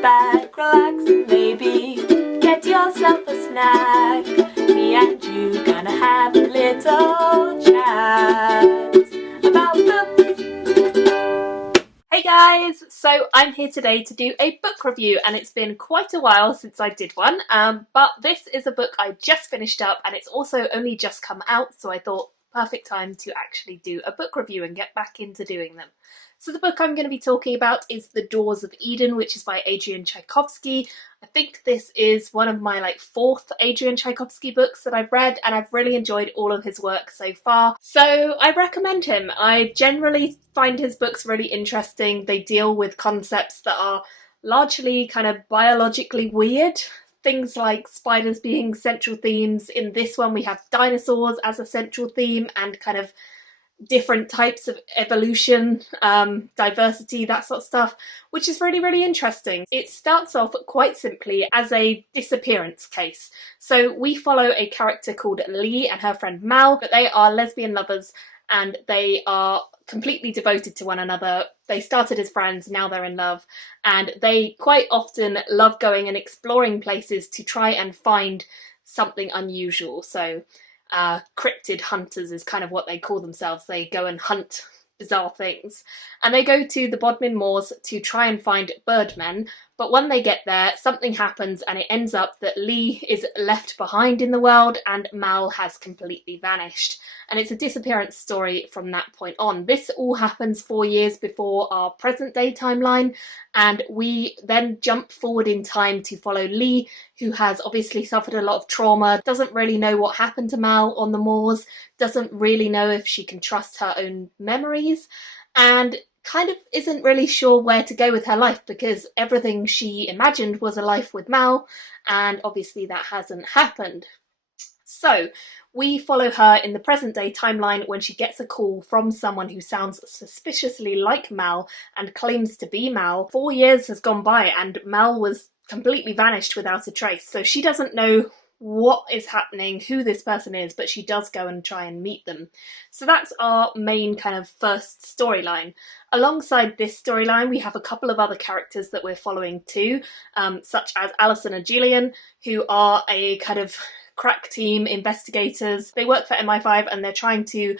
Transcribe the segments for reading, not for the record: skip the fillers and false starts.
back, relax, and maybe get yourself a snack. Me and you gonna have a little chat about books. Hey guys, so I'm here today to do a book review, and it's been quite a while since I did one, but this is a book I just finished up and it's also only just come out, so I thought perfect time to actually do a book review and get back into doing them. So the book I'm going to be talking about is The Doors of Eden, which is by Adrian Tchaikovsky. I think this is one of my fourth Adrian Tchaikovsky books that I've read, and I've really enjoyed all of his work so far. So I recommend him. I generally find his books really interesting. They deal with concepts that are largely kind of biologically weird. Things like spiders being central themes. In this one we have dinosaurs as a central theme and kind of different types of evolution, diversity, that sort of stuff, which is really, really interesting. It starts off quite simply as a disappearance case. So we follow a character called Lee and her friend Mal, but they are lesbian lovers and they are completely devoted to one another. They started as friends, now they're in love, and they quite often love going and exploring places to try and find something unusual. So cryptid hunters is kind of what they call themselves. They go and hunt bizarre things. And they go to the Bodmin Moors to try and find birdmen, but when they get there, something happens and it ends up that Lee is left behind in the world and Mal has completely vanished. And it's a disappearance story from that point on. This all happens 4 years before our present day timeline, and we then jump forward in time to follow Lee, who has obviously suffered a lot of trauma, doesn't really know what happened to Mal on the moors, doesn't really know if she can trust her own memories, and kind of isn't really sure where to go with her life because everything she imagined was a life with Mal, and obviously that hasn't happened. So we follow her in the present day timeline when she gets a call from someone who sounds suspiciously like Mal and claims to be Mal. 4 years has gone by and Mal was completely vanished without a trace, so she doesn't know what is happening, who this person is, but she does go and try and meet them. So that's our main kind of first storyline. Alongside this storyline, we have a couple of other characters that we're following too, such as Alison and Julian, who are a kind of crack team investigators. They work for MI5 and they're trying to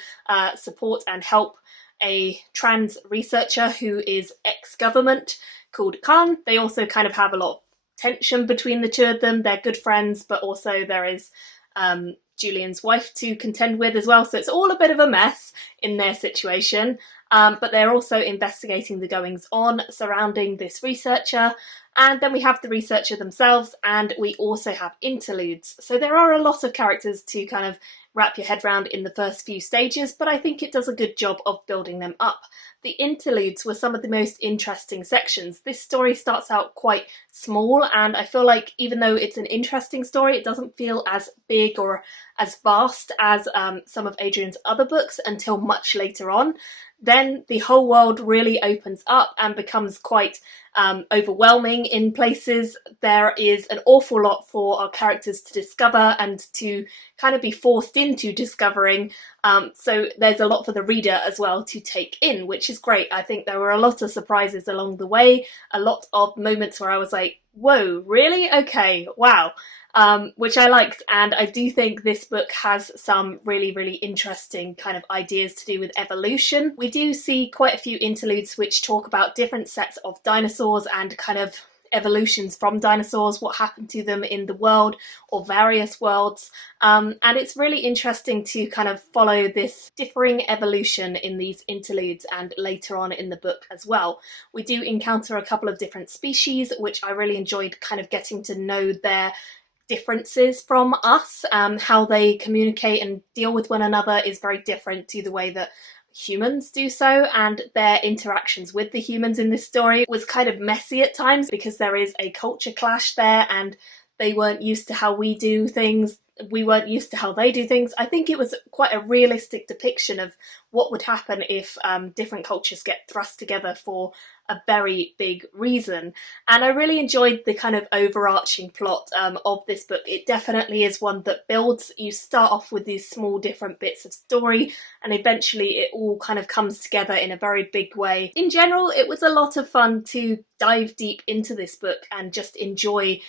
support and help a trans researcher who is ex-government called Khan. They also kind of have a lot of tension between the two of them. They're good friends, but also there is Julian's wife to contend with as well, so it's all a bit of a mess in their situation, but they're also investigating the goings on surrounding this researcher. And then we have the researcher themselves, and we also have interludes. So there are a lot of characters to kind of wrap your head around in the first few stages, but I think it does a good job of building them up. The interludes were some of the most interesting sections. This story starts out quite small, and I feel like even though it's an interesting story, it doesn't feel as big or as vast as some of Adrian's other books until much later on. Then the whole world really opens up and becomes quite overwhelming in places. There is an awful lot for our characters to discover and to kind of be forced into discovering. So there's a lot for the reader as well to take in, which is great. I think there were a lot of surprises along the way, a lot of moments where I was like, whoa, really? Okay, wow. Which I liked, and I do think this book has some really, really interesting kind of ideas to do with evolution. We do see quite a few interludes which talk about different sets of dinosaurs and kind of evolutions from dinosaurs, what happened to them in the world or various worlds, and it's really interesting to kind of follow this differing evolution in these interludes and later on in the book as well. We do encounter a couple of different species, which I really enjoyed kind of getting to know their differences from us. How they communicate and deal with one another is very different to the way that humans do so, and their interactions with the humans in this story was kind of messy at times because there is a culture clash there and they weren't used to how we do things, we weren't used to how they do things. I think it was quite a realistic depiction of what would happen if different cultures get thrust together for a very big reason. And I really enjoyed the kind of overarching plot of this book. It definitely is one that builds. You start off with these small different bits of story, and eventually it all kind of comes together in a very big way. In general, it was a lot of fun to dive deep into this book and just enjoy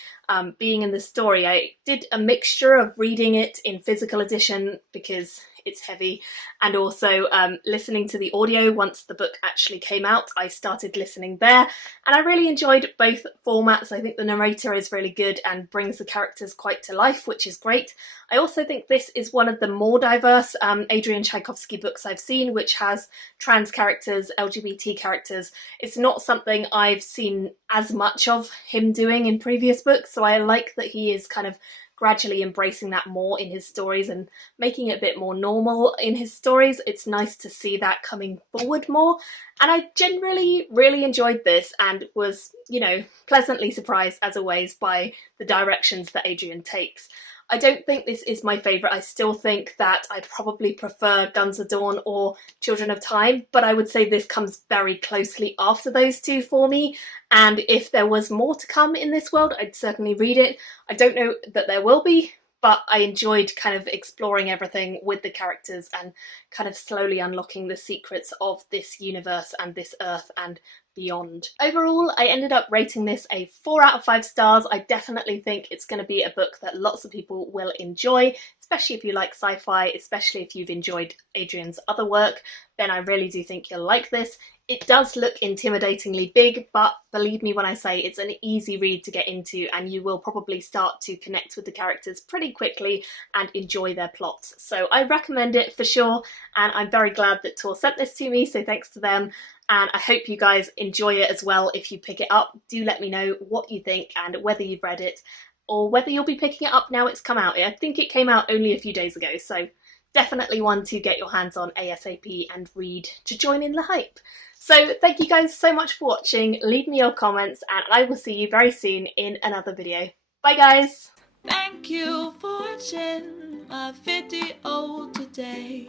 being in the story. I did a mixture of reading it in physical edition because it's heavy, and also listening to the audio once the book actually came out. I started listening there, and I really enjoyed both formats. I think the narrator is really good and brings the characters quite to life, which is great. I also think this is one of the more diverse Adrian Tchaikovsky books I've seen, which has trans characters, LGBT characters. It's not something I've seen as much of him doing in previous books, so I like that he is kind of gradually embracing that more in his stories and making it a bit more normal in his stories. It's nice to see that coming forward more. And I generally really enjoyed this and was, you know, pleasantly surprised as always by the directions that Adrian takes. I don't think this is my favourite. I still think that I probably prefer Guns of Dawn or Children of Time, but I would say this comes very closely after those two for me. And if there was more to come in this world, I'd certainly read it. I don't know that there will be, but I enjoyed kind of exploring everything with the characters and kind of slowly unlocking the secrets of this universe and this Earth and beyond. Overall, I ended up rating this a 4 out of 5 stars. I definitely think it's going to be a book that lots of people will enjoy, especially if you like sci-fi, especially if you've enjoyed Adrian's other work, then I really do think you'll like this. It does look intimidatingly big, but believe me when I say it's an easy read to get into, and you will probably start to connect with the characters pretty quickly and enjoy their plots. So I recommend it for sure, and I'm very glad that Tor sent this to me, so thanks to them. And I hope you guys enjoy it as well if you pick it up. Do let me know what you think and whether you've read it or whether you'll be picking it up now it's come out. I think it came out only a few days ago, so definitely one to get your hands on ASAP and read to join in the hype. So thank you guys so much for watching. Leave me your comments and I will see you very soon in another video. Bye guys! Thank you for watching my video today.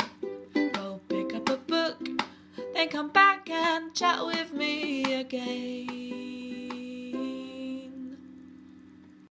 Go pick up a book, then come back and chat with me again.